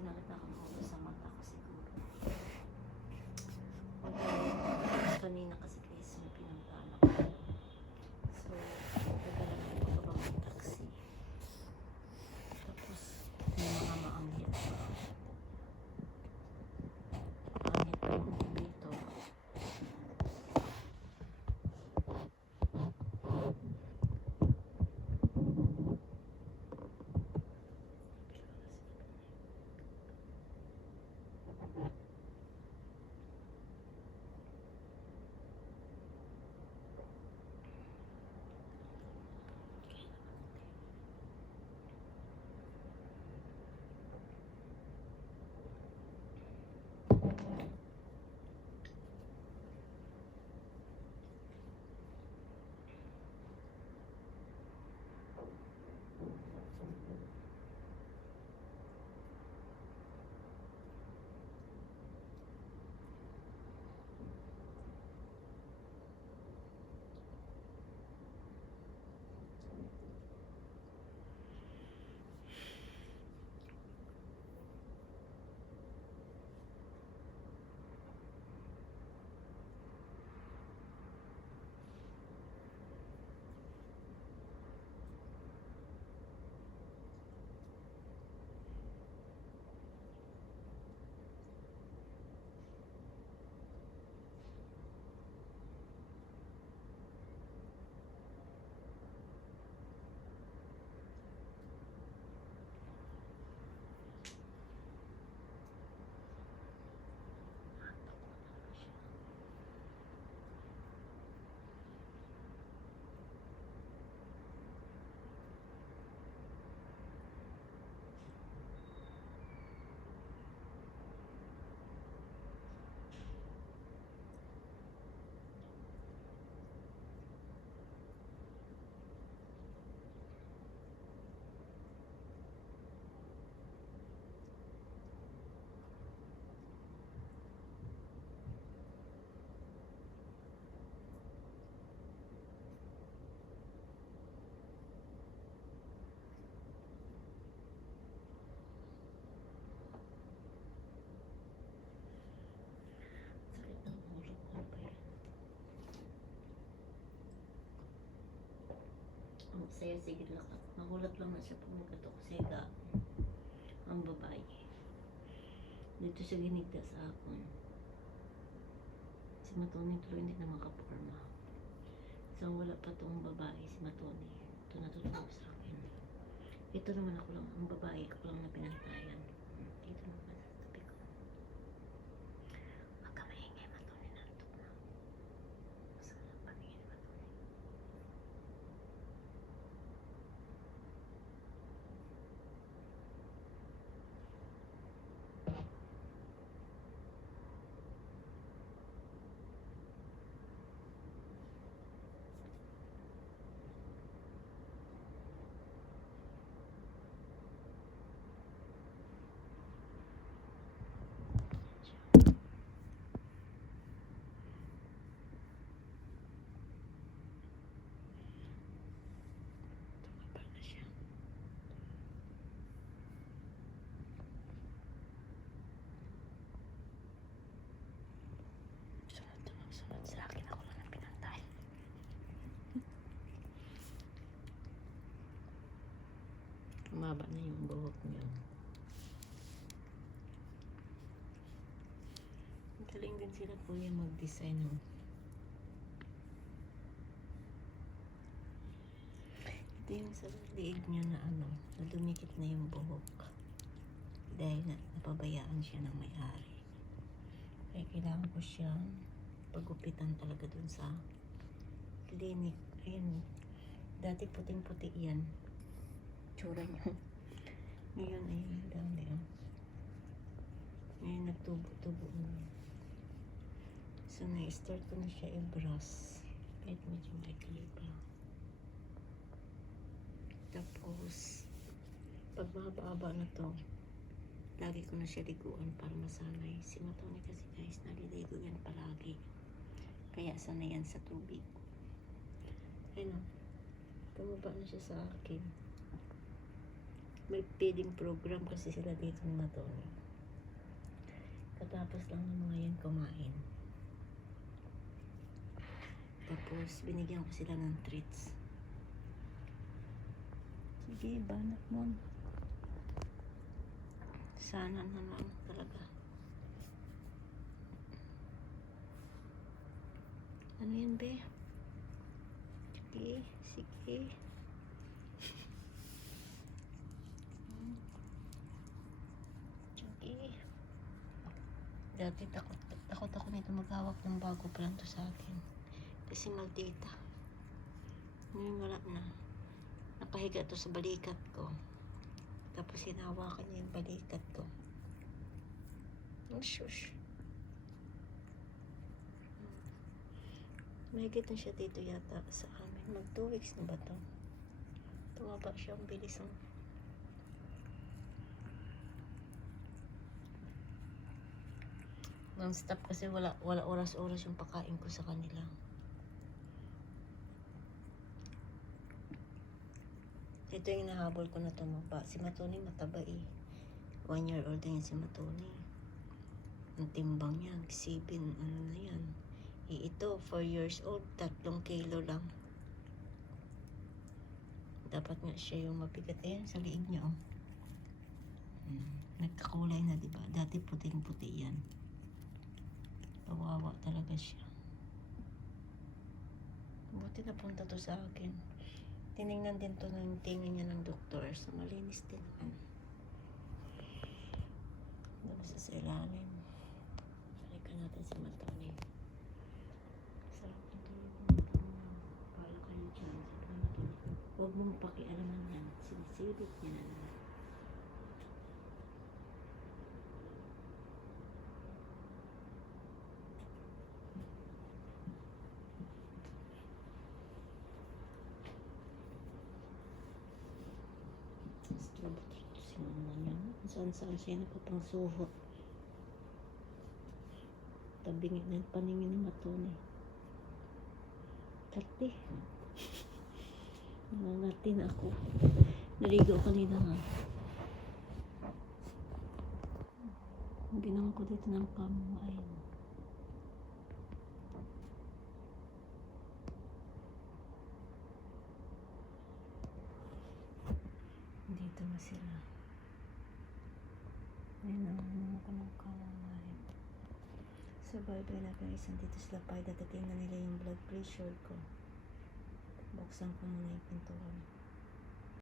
nalata akong ulo sa mata ko siguro. Kanina kasi guys, may pinuntahan ako. So, nagdala na ako pa ng taxi. Tapos, may mga maanghit Saya sige lang. Nagulat lang na siya pag nagkatok siya ang babae. Dito siya ginigda sa akin. Si Matoni tuloy hindi na makaporma. So wala pa tong babae si Matoni. Ito natutulog sa akin. Ito naman ako lang, ang babae ako lang na pinantayan. Dito naman sa tabi ko. Huwag ka maingay, Matoni, nantok na. Gusto ko lang pamingin ni Matoni. Tumaba na siya. Sunod na magsunod sa akin. Ako lang ang pinantay. Umaba na yung buhok niya. Galing din sila kuya mag-design. Oh. Ito yung sa liig niya na ano, na dumikit na yung buhok. Dahil na, napabayaan siya ng may-ari. Kaya kailangan ko siyang pagupitan talaga dun sa clinic. Ayun, dati puting-puti yan. Tsura niya. Ngayon ay dami ah. Ngayon nagtubo-tubo na. So, na-start ko na siya i-brush. Kahit medyo may pa. Tapos, pag mahaba-haba na to, lagi ko na siya liguan para masanay. Si Matoni kasi guys, naliligo yan palagi. Kaya sanay yan sa tubig. Ayun o. Tumaba na siya sa akin. May feeding program kasi sila dito ng Matoni. Katapos lang ng mga yan kumain. Tapos, binigyan ko sila ng treats. Sige, banat mo. Sana naman talaga. Ano yan, be? Sige, sige. Sige. Dati takot, takot ako nito maghawak ng bago pa lang to sa akin. Kasi maldita. Ngayon wala na. Nakahiga to sa balikat ko. Tapos hinawakan niya yung balikat ko. Oh, shush. Mahigit na siya dito yata sa amin. Mag two weeks na ba to? Tumaba siya ang bilis ang non-stop kasi wala wala oras-oras yung pakain ko sa kanila. Ito yung nahabol ko na tumaba. Si Matoni mataba eh. One year old na si Matoni. Ang timbang niya, sibin, ano na yan. Eh, ito, 4 years old, tatlong kilo lang. Dapat nga siya yung mabigat. Ayan, sa liig niya, oh. Hmm. Nagkakulay na, di ba? Dati puting-puti yan. Kawawa talaga siya. Buti na punta to sa akin. Tiningnan din to ng tingin niya ng doktor. So, malinis din. naman. Doon sa sa ilalim. Balikan natin si Matoni. Sarap ng tulog ng Matoni. Para kayo dyan. Huwag mong pakialaman yan. Sinisilip niya na naman. Sinungan niya. Saan saan siya napapangsuhot. Tabingin ng paningin ng matoni. Kati. Nangangati na ako. Naligo kanina nga. Ginawa ko dito ng pamain. Dito na sila. Ayun ang mga ko ng kamamahin. Survivor na ko isang dito sila pa. Dadating na nila yung blood pressure ko. Buksan ko muna yung pintuan.